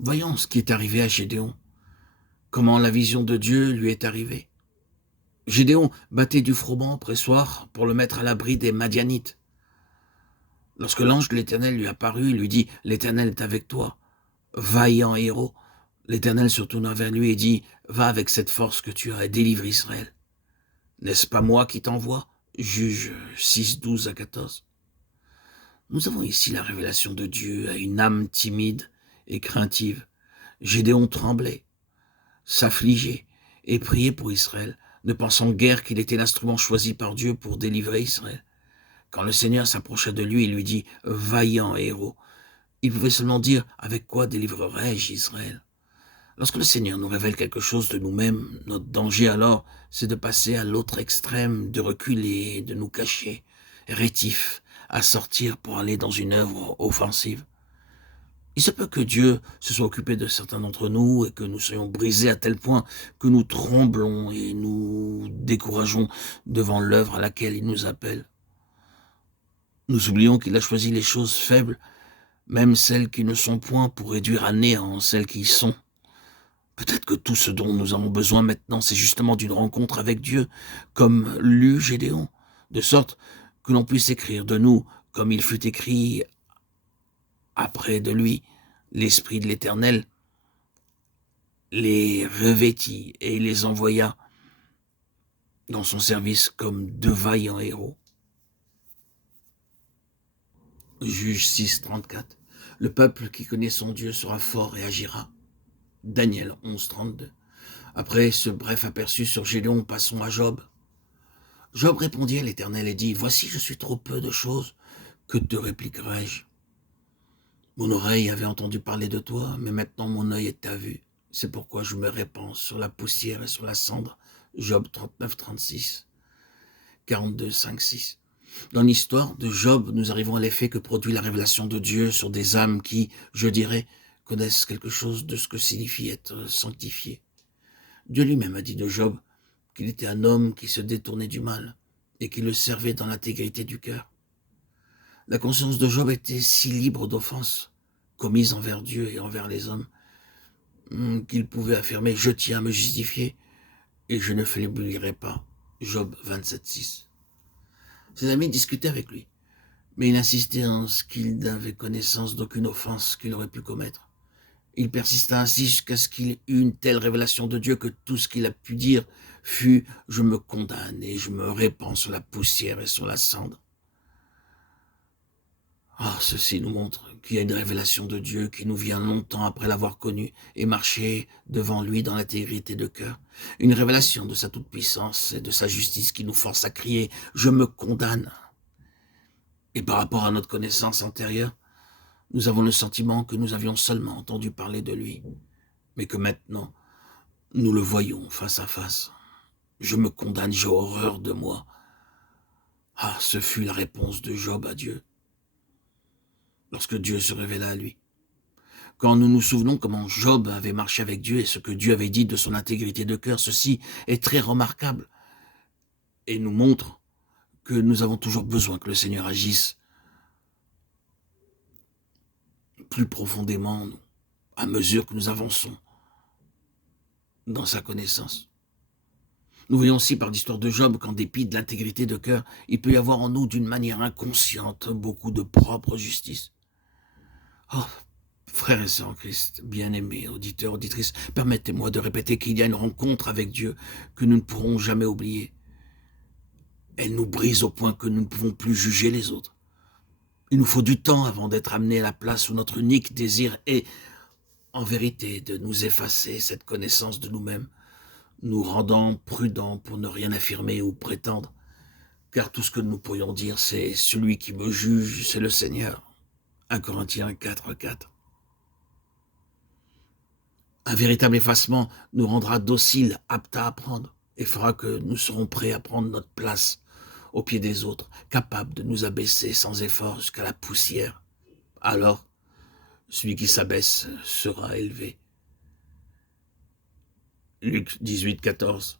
Voyons ce qui est arrivé à Gédéon, comment la vision de Dieu lui est arrivée. Gédéon battait du froment pressoir pour le mettre à l'abri des Madianites. Lorsque l'ange de l'Éternel lui apparut, il lui dit « L'Éternel est avec toi, vaillant héros ». L'Éternel se tourna vers lui et dit « Va avec cette force que tu as et délivre Israël. N'est-ce pas moi qui t'envoie » Juge 6, 12 à 14. Nous avons ici la révélation de Dieu à une âme timide et craintive. Gédéon tremblait, s'affligeait et priait pour Israël, ne pensant guère qu'il était l'instrument choisi par Dieu pour délivrer Israël. Quand le Seigneur s'approcha de lui et lui dit « Vaillant héros », il pouvait seulement dire « Avec quoi délivrerai-je Israël ?» Lorsque le Seigneur nous révèle quelque chose de nous-mêmes, notre danger alors, c'est de passer à l'autre extrême, de reculer, de nous cacher, rétifs à sortir pour aller dans une œuvre offensive. Il se peut que Dieu se soit occupé de certains d'entre nous et que nous soyons brisés à tel point que nous tremblons et nous décourageons devant l'œuvre à laquelle il nous appelle. Nous oublions qu'il a choisi les choses faibles, même celles qui ne sont point, pour réduire à néant celles qui y sont. Peut-être que tout ce dont nous avons besoin maintenant, c'est justement d'une rencontre avec Dieu, comme l'eut Gédéon, de sorte que l'on puisse écrire de nous, comme il fut écrit après de lui, l'Esprit de l'Éternel les revêtit et les envoya dans son service comme de vaillants héros. Juge 6, 34. Le peuple qui connaît son Dieu sera fort et agira. Daniel 11, 32. Après ce bref aperçu sur Gédéon, passons à Job. Job répondit à l'Éternel et dit « Voici, je suis trop peu de choses, que te répliquerai-je? Mon oreille avait entendu parler de toi, mais maintenant mon œil est à vue. C'est pourquoi je me répands sur la poussière et sur la cendre. » Job 39, 36, 42, 5, 6. Dans l'histoire de Job, nous arrivons à l'effet que produit la révélation de Dieu sur des âmes qui, je dirais, connaissent quelque chose de ce que signifie être sanctifié. Dieu lui-même a dit de Job qu'il était un homme qui se détournait du mal et qui le servait dans l'intégrité du cœur. La conscience de Job était si libre d'offenses commises envers Dieu et envers les hommes qu'il pouvait affirmer « Je tiens à me justifier et je ne faiblirai pas ». Job 27, 6. Ses amis discutaient avec lui, mais il insistait en ce qu'il n'avait connaissance d'aucune offense qu'il aurait pu commettre. Il persista ainsi jusqu'à ce qu'il eût une telle révélation de Dieu que tout ce qu'il a pu dire fut « Je me condamne et je me répands sur la poussière et sur la cendre ». Ceci nous montre qu'il y a une révélation de Dieu qui nous vient longtemps après l'avoir connu et marcher devant lui dans l'intégrité de cœur. Une révélation de sa toute-puissance et de sa justice qui nous force à crier « Je me condamne ». Et par rapport à notre connaissance antérieure, nous avons le sentiment que nous avions seulement entendu parler de lui, mais que maintenant, nous le voyons face à face. Je me condamne, j'ai horreur de moi. Ce fut la réponse de Job à Dieu, lorsque Dieu se révéla à lui. Quand nous nous souvenons comment Job avait marché avec Dieu et ce que Dieu avait dit de son intégrité de cœur, ceci est très remarquable et nous montre que nous avons toujours besoin que le Seigneur agisse plus profondément en nous, à mesure que nous avançons dans sa connaissance. Nous voyons aussi par l'histoire de Job qu'en dépit de l'intégrité de cœur, il peut y avoir en nous d'une manière inconsciente beaucoup de propre justice. Frères et sœurs en Christ, bien-aimés, auditeurs, auditrices, permettez-moi de répéter qu'il y a une rencontre avec Dieu que nous ne pourrons jamais oublier. Elle nous brise au point que nous ne pouvons plus juger les autres. Il nous faut du temps avant d'être amenés à la place où notre unique désir est, en vérité, de nous effacer cette connaissance de nous-mêmes, nous rendant prudents pour ne rien affirmer ou prétendre, car tout ce que nous pourrions dire, c'est « celui qui me juge, c'est le Seigneur ». 1 Corinthiens 4, 4. Un véritable effacement nous rendra dociles, aptes à apprendre, et fera que nous serons prêts à prendre notre place aux pieds des autres, capables de nous abaisser sans effort jusqu'à la poussière. Alors, celui qui s'abaisse sera élevé. Luc 18, 14.